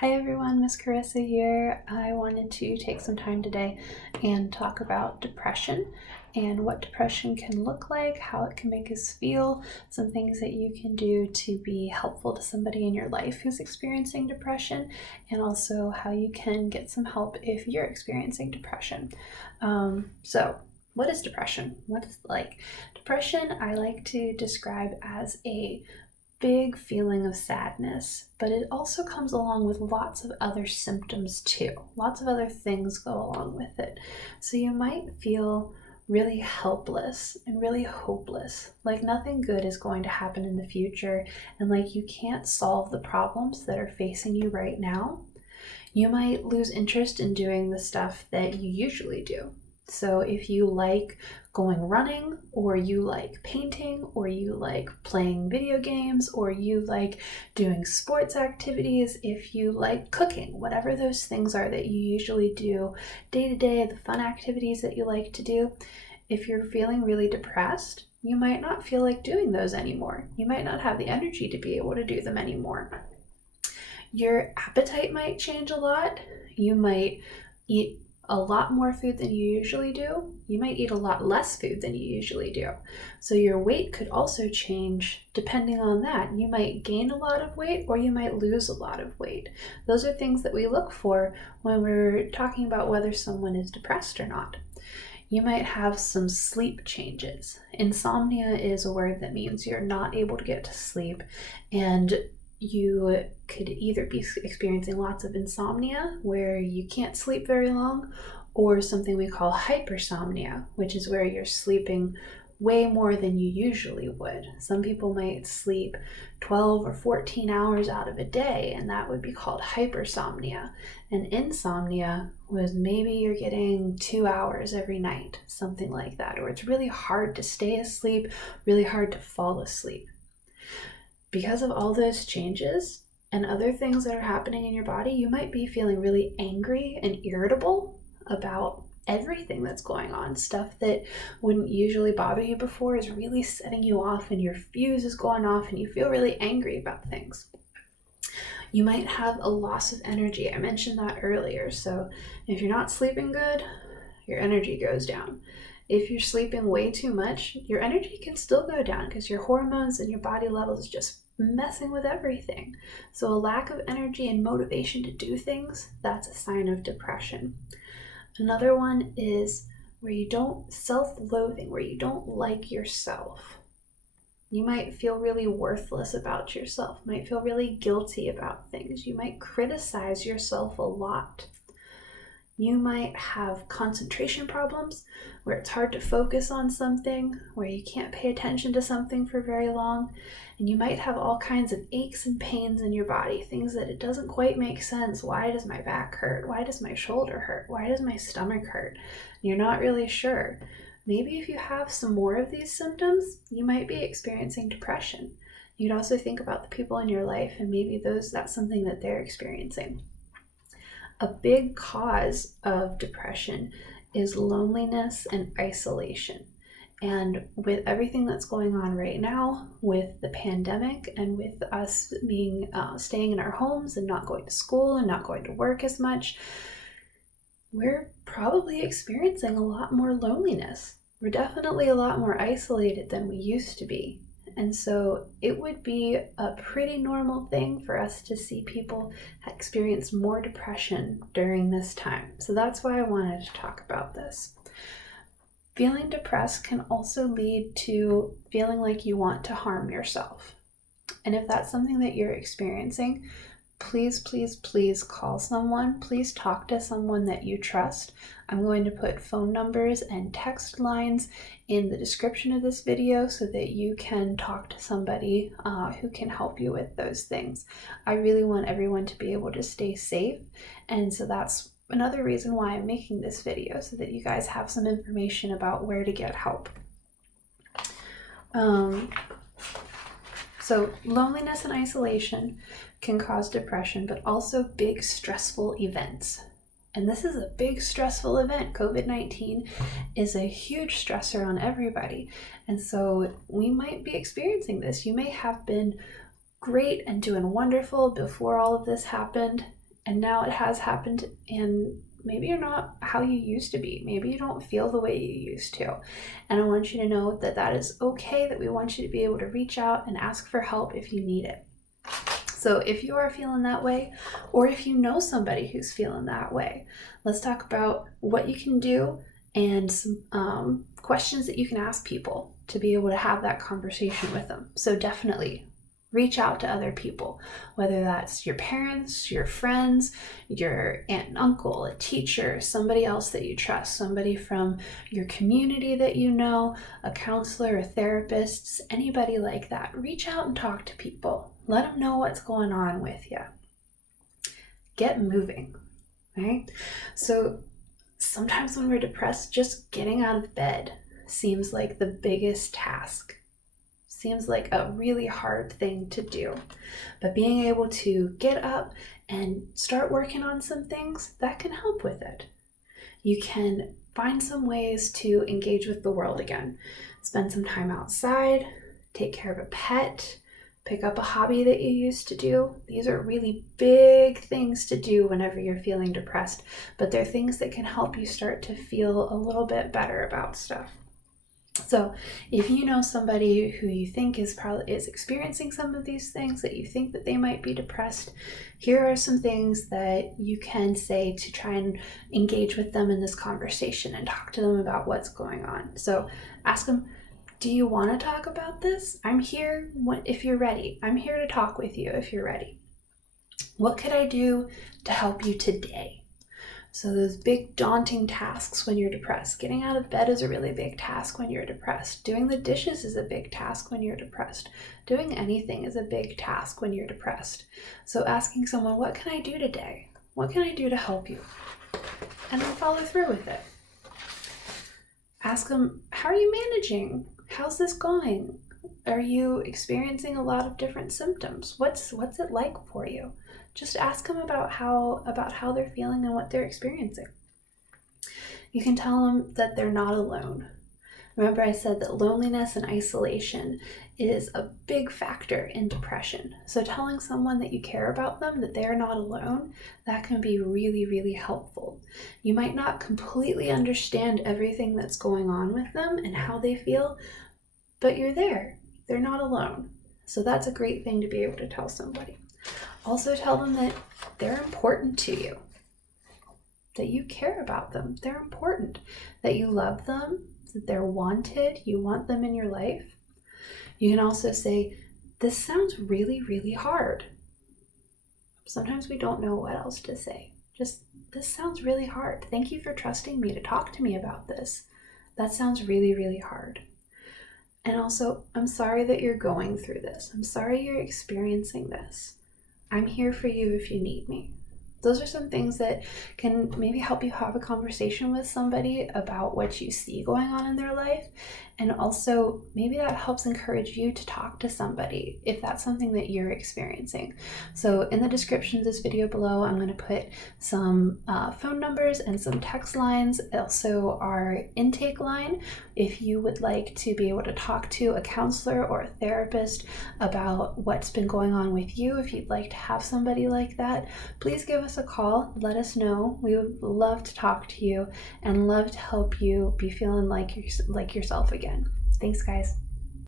Hi everyone, Miss Karissa here. I wanted to take some time today and talk about depression and what depression can look like, how it can make us feel, some things that you can do to be helpful to somebody in your life who's experiencing depression, and also how you can get some help if you're experiencing depression. What is depression? What is it like? Depression, I like to describe as a big feeling of sadness, but it also comes along with lots of other symptoms too. Lots of other things go along with it. So you might feel really helpless and really hopeless, like nothing good is going to happen in the future, and like you can't solve the problems that are facing you right now. You might lose interest in doing the stuff that you usually do. So if you like going running, or you like painting, or you like playing video games, or you like doing sports activities, if you like cooking, whatever those things are that you usually do day to day, the fun activities that you like to do, if you're feeling really depressed, you might not feel like doing those anymore. You might not have the energy to be able to do them anymore. Your appetite might change a lot. You might eat a lot more food than you usually do. You might eat a lot less food than you usually do. So your weight could also change depending on that. You might gain a lot of weight or you might lose a lot of weight. Those are things that we look for when we're talking about whether someone is depressed or not. You might have some sleep changes. Insomnia is a word that means you're not able to get to sleep, and you could either be experiencing lots of insomnia where you can't sleep very long, or something we call hypersomnia, which is where you're sleeping way more than you usually would. Some people might sleep 12 or 14 hours out of a day, and that would be called hypersomnia. And insomnia was maybe you're getting 2 hours every night, something like that, or it's really hard to stay asleep, really hard to fall asleep. Because of all those changes and other things that are happening in your body, you might be feeling really angry and irritable about everything that's going on. Stuff that wouldn't usually bother you before is really setting you off, and your fuse is going off and you feel really angry about things. You might have a loss of energy. I mentioned that earlier. So if you're not sleeping good, your energy goes down. If you're sleeping way too much, your energy can still go down because your hormones and your body levels just messing with everything. So a lack of energy and motivation to do things, that's a sign of depression. Another one is where you don't self-loathing, where you don't like yourself. You might feel really worthless about yourself, might feel really guilty about things. You might criticize yourself a lot. You might have concentration problems where it's hard to focus on something, where you can't pay attention to something for very long, and you might have all kinds of aches and pains in your body, things that it doesn't quite make sense. Why does my back hurt? Why does my shoulder hurt? Why does my stomach hurt? You're not really sure. Maybe if you have some more of these symptoms, you might be experiencing depression. You'd also think about the people in your life, and maybe that's something that they're experiencing. A big cause of depression is loneliness and isolation. And with everything that's going on right now, with the pandemic and with us being staying in our homes and not going to school and not going to work as much, we're probably experiencing a lot more loneliness. We're definitely a lot more isolated than we used to be. And so it would be a pretty normal thing for us to see people experience more depression during this time. So that's why I wanted to talk about this. Feeling depressed can also lead to feeling like you want to harm yourself. And if that's something that you're experiencing, please, please, please call someone. Please talk to someone that you trust. I'm going to put phone numbers and text lines in the description of this video so that you can talk to somebody who can help you with those things. I really want everyone to be able to stay safe, and so that's another reason why I'm making this video, so that you guys have some information about where to get help. So loneliness and isolation can cause depression, but also big stressful events. And this is a big stressful event. COVID-19 is a huge stressor on everybody. And so we might be experiencing this. You may have been great and doing wonderful before all of this happened, and now it has happened, and maybe you're not how you used to be. Maybe you don't feel the way you used to. And I want you to know that that is okay, that we want you to be able to reach out and ask for help if you need it. So if you are feeling that way, or if you know somebody who's feeling that way, let's talk about what you can do and some questions that you can ask people to be able to have that conversation with them. So definitely reach out to other people, whether that's your parents, your friends, your aunt and uncle, a teacher, somebody else that you trust, somebody from your community that you know, a counselor, a therapist, anybody like that. Reach out and talk to people. Let them know what's going on with you. Get moving, right? So sometimes when we're depressed, just getting out of bed seems like the biggest task. Seems like a really hard thing to do. But being able to get up and start working on some things, that can help with it. You can find some ways to engage with the world again. Spend some time outside, take care of a pet, pick up a hobby that you used to do. These are really big things to do whenever you're feeling depressed, but they're things that can help you start to feel a little bit better about stuff. So if you know somebody who you think is experiencing some of these things, that you think that they might be depressed, here are some things that you can say to try and engage with them in this conversation and talk to them about what's going on. So ask them, do you want to talk about this? I'm here if you're ready. I'm here to talk with you if you're ready. What could I do to help you today? So those big daunting tasks when you're depressed. Getting out of bed is a really big task when you're depressed. Doing the dishes is a big task when you're depressed. Doing anything is a big task when you're depressed. So asking someone, what can I do today? What can I do to help you? And then follow through with it. Ask them, how are you managing? How's this going? Are you experiencing a lot of different symptoms? What's it like for you? Just ask them about how they're feeling and what they're experiencing. You can tell them that they're not alone. Remember I said that loneliness and isolation is a big factor in depression. So telling someone that you care about them, that they're not alone, that can be really, really helpful. You might not completely understand everything that's going on with them and how they feel, but you're there. They're not alone. So that's a great thing to be able to tell somebody. Also tell them that they're important to you, that you care about them. They're important, that you love them, that they're wanted, you want them in your life. You can also say, this sounds really, really hard. Sometimes we don't know what else to say. Just, this sounds really hard. Thank you for trusting me to talk to me about this. That sounds really, really hard. And also, I'm sorry that you're going through this. I'm sorry you're experiencing this. I'm here for you if you need me. Those are some things that can maybe help you have a conversation with somebody about what you see going on in their life. And also maybe that helps encourage you to talk to somebody if that's something that you're experiencing. So in the description of this video below, I'm going to put some phone numbers and some text lines, also our intake line. If you would like to be able to talk to a counselor or a therapist about what's been going on with you, if you'd like to have somebody like that, please give us a call. Let us know. We would love to talk to you and love to help you be feeling like yourself again. Thanks, guys.